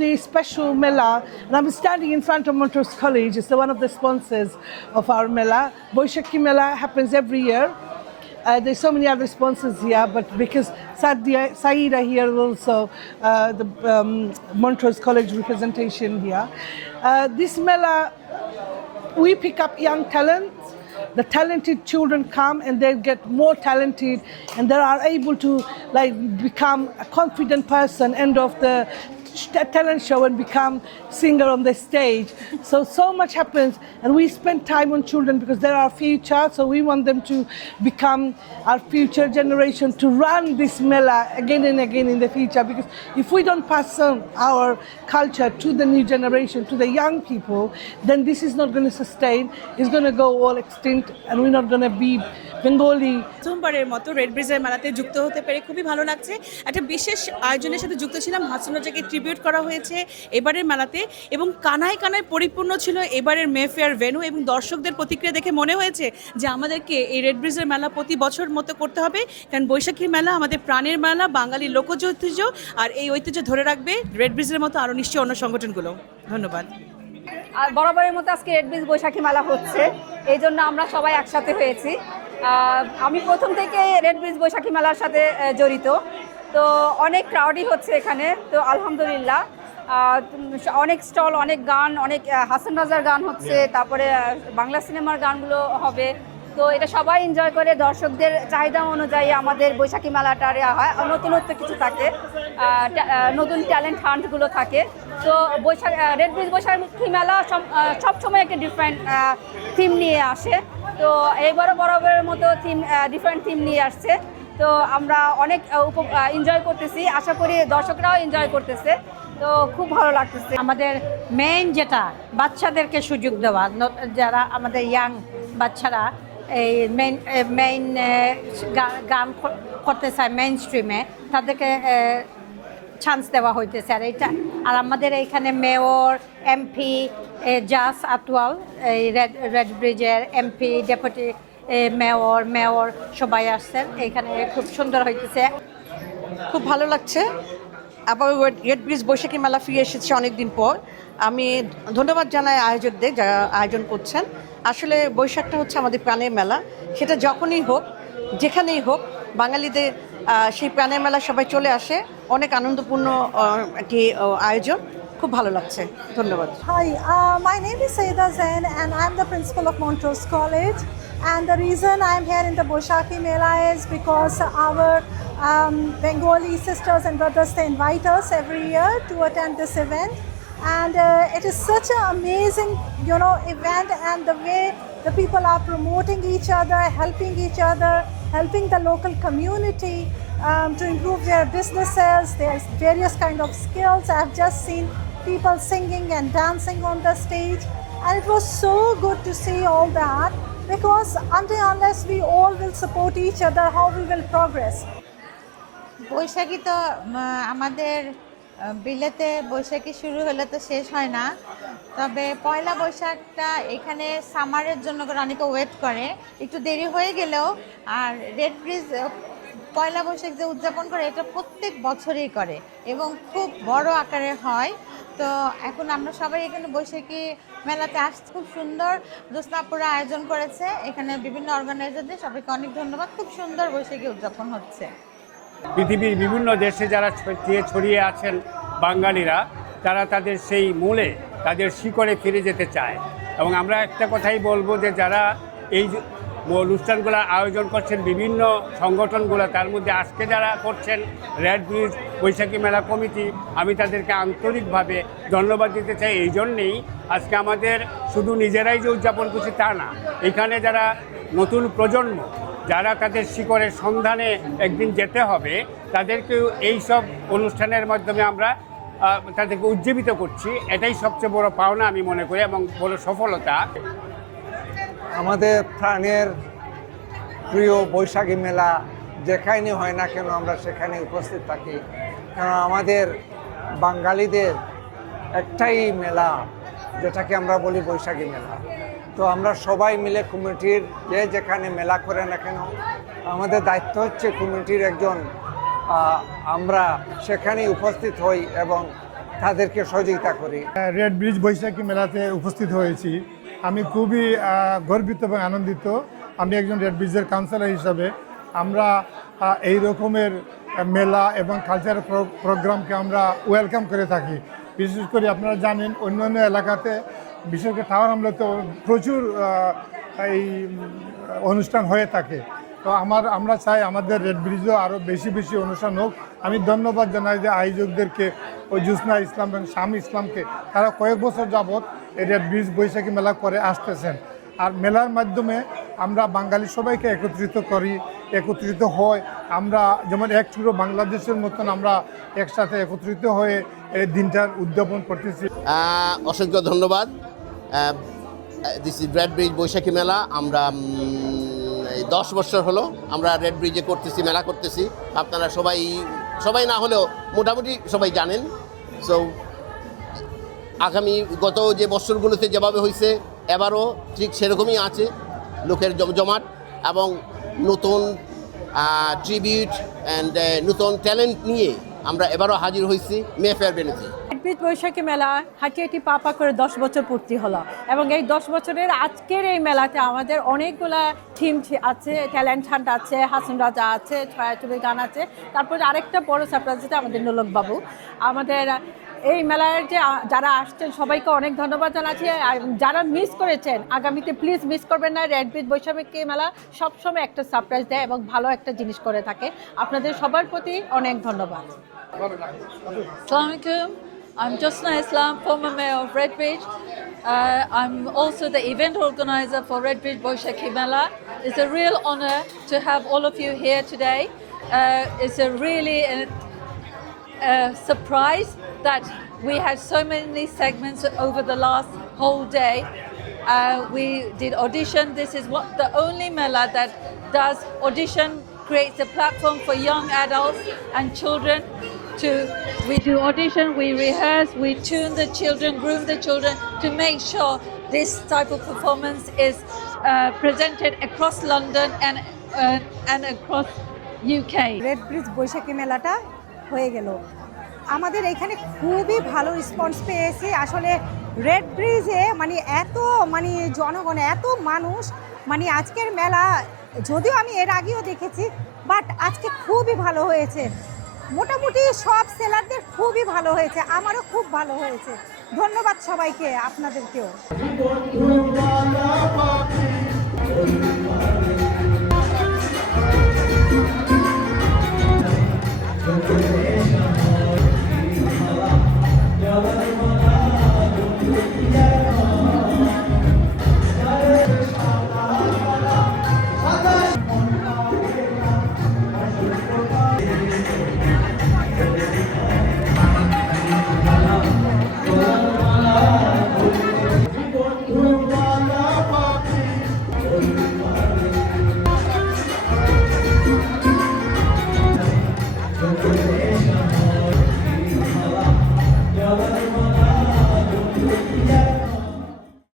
The special Mela, and I'm standing in front of Montrose College. It's one of the sponsors of our Mela. Boishakhi Mela happens every year. There's so many other sponsors here, but because Saida here also, the Montrose College representation here. This Mela, we pick up young talent. The talented children come and they get more talented and they are able to become a confident person end of the talent show and become singer on the stage. So much happens, and we spend time on children because they're our future, so we want them to become our future generation to run this Mela again and again in the future, because if we don't pass on our culture to the new generation, to the young people, then this is not going to sustain. It's going to go all extinct and we're not going to be Bengali. প্রথমবারের মতো red ব্রিজের মেলাতে যুক্ত হতে পেরে খুবই ভালো লাগছে। একটা বিশেষ আয়োজনের সাথে যুক্ত ছিলাম। হাসান রাজাকে ট্রিবিউট করা হয়েছে এবারের মেলাতে এবং কানায় কানায় পরিপূর্ণ ছিল এবারের মেফেয়ার ভেন্যু, এবং দর্শকদের প্রতিক্রিয়া দেখে মনে হয়েছে যে আমাদেরকে এই রেড ব্রিজের মেলা প্রতি বছর মতো করতে হবে, কারণ বৈশাখীর মেলা আমাদের প্রাণের মেলা, বাঙালির লোকজ ঐতিহ্য, আর এই ঐতিহ্য ধরে রাখবে রেড ব্রিজের মতো আরও নিশ্চয়ই অন্য সংগঠনগুলো। ধন্যবাদ। আর বরাবরের মতো আজকে রেড ব্রিজ বৈশাখী মেলা হচ্ছে, এই জন্য আমরা সবাই একসাথে হয়েছি। আমি প্রথম থেকে রেড ব্রিজ বৈশাখী মেলার সাথে জড়িত, তো অনেক ক্রাউডই হচ্ছে এখানে, তো আলহামদুলিল্লাহ অনেক স্টল, অনেক গান, অনেক হাসান রাজার গান হচ্ছে, তারপরে বাংলা সিনেমার গানগুলো হবে, তো এটা সবাই এনজয় করে। দর্শকদের চাহিদা অনুযায়ী আমাদের বৈশাখী মেলাটা হয়, নতুনত্ব কিছু থাকে, নতুন ট্যালেন্ট হান্টগুলো থাকে। তো রেড ব্রিজ বৈশাখী মেলা সবসময় একটা ডিফারেন্ট থিম নিয়ে আসে, তো এইবারও বরাবরের মতো ডিফারেন্ট থিম নিয়ে আসছে, তো আমরা অনেক এনজয় করতেছি, আশা করি দর্শকরাও এনজয় করতেছে, তো খুব ভালো লাগতেছে। আমাদের মেইন যেটা বাচ্চাদেরকে সুযোগ দেওয়া, যারা আমাদের ইয়াং বাচ্চারা এই মেইন গান করতে চায় মেইন স্ট্রিমে, তাদেরকে চান্স দেওয়া হইতেছে। আর আমাদের এইখানে মেয়র, এমপি, জাস আতওয়াল, এই রেড ব্রিজের এমপি, ডেপুটি মেয়র সবাই আসছেন, এইখানে খুব সুন্দর হইতেছে, খুব ভালো লাগছে। আবার রেড ব্রিজ বৈশাখী মেলা ফিরে এসেছে অনেকদিন পর। আমি ধন্যবাদ জানাই আয়োজকদের যারা আয়োজন করছেন। আসলে বৈশাখটা হচ্ছে আমাদের প্রাণের মেলা, সেটা যখনই হোক যেখানেই হোক বাঙালিদের সেই প্রাণের মেলা সবাই চলে আসে, অনেক আনন্দপূর্ণ একটি আয়োজন, খুব ভালো লাগছে। ধন্যবাদ। Hi, my name is Saida Zain and I'm the principal of Montrose College, and the reason I'm here in the Boishakhi Mela is because our Bengali sisters and brothers, they invite us every year to attend this event, and it is such an amazing event, and the way the people are promoting each other, helping the local community to improve their businesses. There's various kind of skills. I've just seen people singing and dancing on the stage, and it was so good to see all that, because unless we all will support each other, how we will progress. বৈশাখী তো আমাদের বিলেতে বৈশাখী শুরু হলে তো শেষ হয় না, তবে পয়লা বৈশাখটা এখানে সামারের জন্য অনেকে ওয়েট করে, একটু দেরি হয়ে গেলেও। আর রেড ব্রিজ পয়লা বৈশাখ যে উদযাপন করে এটা প্রত্যেক বছরই করে এবং খুব বড় আকারে হয়। তো এখন আমরা সবাই এখানে বৈশাখী মেলাতে আসছি, খুব সুন্দর জ্যোৎস্নাপুরা আয়োজন করেছে, এখানে বিভিন্ন অর্গানাইজারদের সবাইকে অনেক ধন্যবাদ। খুব সুন্দর বৈশাখী উদযাপন হচ্ছে। পৃথিবীর বিভিন্ন দেশে যারা ছড়িয়ে আছেন বাঙালিরা, তারা তাদের সেই মূলে, তাদের শিকড়ে ফিরে যেতে চায়, এবং আমরা একটা কথাই বলবো যে যারা এই অনুষ্ঠানগুলো আয়োজন করছেন বিভিন্ন সংগঠনগুলো, তার মধ্যে আজকে যারা করছেন রেড ব্রিজ বৈশাখী মেলা কমিটি, আমি তাদেরকে আন্তরিকভাবে ধন্যবাদ দিতে চাই। এই জন্যেই আজকে আমাদের শুধু নিজেরাই যে উদযাপন করছি তা না, এখানে যারা নতুন প্রজন্ম যারা তাদের শিকড়ের সন্ধানে একদিন যেতে হবে তাদেরকেও এই সব অনুষ্ঠানের মাধ্যমে আমরা তাদেরকে উজ্জীবিত করছি। এটাই সবচেয়ে বড় পাওনা আমি মনে করি এবং বড় সফলতা। আমাদের প্রাণের প্রিয় বৈশাখী মেলা যেখানে হয় না কেন আমরা সেখানে উপস্থিত থাকি, কারণ আমাদের বাঙালিদের একটাই মেলা যেটাকে আমরা বলি বৈশাখী মেলা। তো আমরা সবাই মিলে কমিটির যেখানে মেলা করে না কেন আমাদের দায়িত্ব হচ্ছে কমিটির একজন আমরা সেখানে উপস্থিত হই এবং তাদেরকে সহযোগিতা করি। রেড ব্রিজ বৈশাখী মেলাতে উপস্থিত হয়েছি। আমি খুবই গর্বিত এবং আনন্দিত। আমি একজন রেড ব্রিজের কাউন্সিলর হিসাবে আমরা এই রকমের মেলা এবং কালচারাল প্রোগ্রামকে আমরা ওয়েলকাম করে থাকি। বিশেষ করে আপনারা জানেন অন্যান্য এলাকাতে বিশেষ করে টাওয়ার হামলাতে প্রচুর এই অনুষ্ঠান হয়ে থাকে। তো আমরা চাই আমাদের রেড ব্রিজেও আরও বেশি বেশি অনুষ্ঠান হোক। আমি ধন্যবাদ জানাই যে আয়োজকদেরকে, ওই জুসনা ইসলাম এবং শামী ইসলামকে। তারা কয়েক বছর যাবৎ এই রেড ব্রিজ বৈশাখী মেলা করে আসতেছেন। আর মেলার মাধ্যমে আমরা বাঙালি সবাইকে একত্রিত হয়। আমরা যেমন এক টুকরো বাংলাদেশের মতন আমরা একসাথে একত্রিত হয়ে এই দিনটার উদযাপন করতেছি। অসংখ্য ধন্যবাদ। দিস ইজ রেড ব্রিজ বৈশাখী মেলা। আমরা 10 বছর হলো আমরা রেড ব্রিজে করতেছি, মেলা করতেছি। আপনারা সবাই না হলেও মোটামুটি সবাই জানেন। সো আগামী গত যে বছরগুলোতে যেভাবে হয়েছে এবারও ঠিক সেরকমই আছে, লোকের জমজমাট এবং নতুন ট্রিবিউট অ্যান্ড নতুন ট্যালেন্ট নিয়ে আমরা এবারও হাজির হয়েছি মেফেয়ার ভেন্যুতে। রেড ব্রিজ বৈশাখী মেলা হাঁটি পা করে 10 বছর পূর্তি হলো এবং এই 10 বছরের আজকের এই মেলাতে আমাদের অনেকগুলা থিম আছে। ট্যালেন্ট হান্ট আছে, হাসন রাজা আছে, ছয়াছবির গান আছে। তারপরে আরেকটা বড় সারপ্রাইজ আছে আমাদের নোলক বাবু। আমাদের এই মেলায় যে যারা আসছেন সবাইকে অনেক ধন্যবাদ জানাচ্ছি। আর যারা মিস করেছেন আগামীতে প্লিজ মিস করবেন না। রেড ব্রিজ বৈশাখী মেলা সবসময় একটা সারপ্রাইজ দেয় এবং ভালো একটা জিনিস করে থাকে। আপনাদের সবার প্রতি অনেক ধন্যবাদ। Assalamu alaikum. I'm Josna Islam, former mayor of Redbridge. I'm also the event organizer for Redbridge Boishakhi Mela. It's a real honor to have all of you here today. It's a really surprise that we had so many segments over the last whole day. We did audition. This is the only Mela that does audition, creates a platform for young adults and children. We do audition, we rehearse, we tune the children, groom the children to make sure this type of performance is presented across London and across UK. Redbridge Baishakhi মেলাটা হয়ে গেল। আমাদের এখানে খুবই ভালো response পেয়েছি। আসলে red ব্রিজে এত জনগণ, এত মানুষ, আজকের মেলা যদিও আমি এর আগেও দেখেছি, বাট আজকে খুবই ভালো হয়েছে। মোটামুটি সব সেলারদের খুবই ভালো হয়েছে, আমারও খুব ভালো হয়েছে। ধন্যবাদ সবাইকে, আপনাদেরকেও।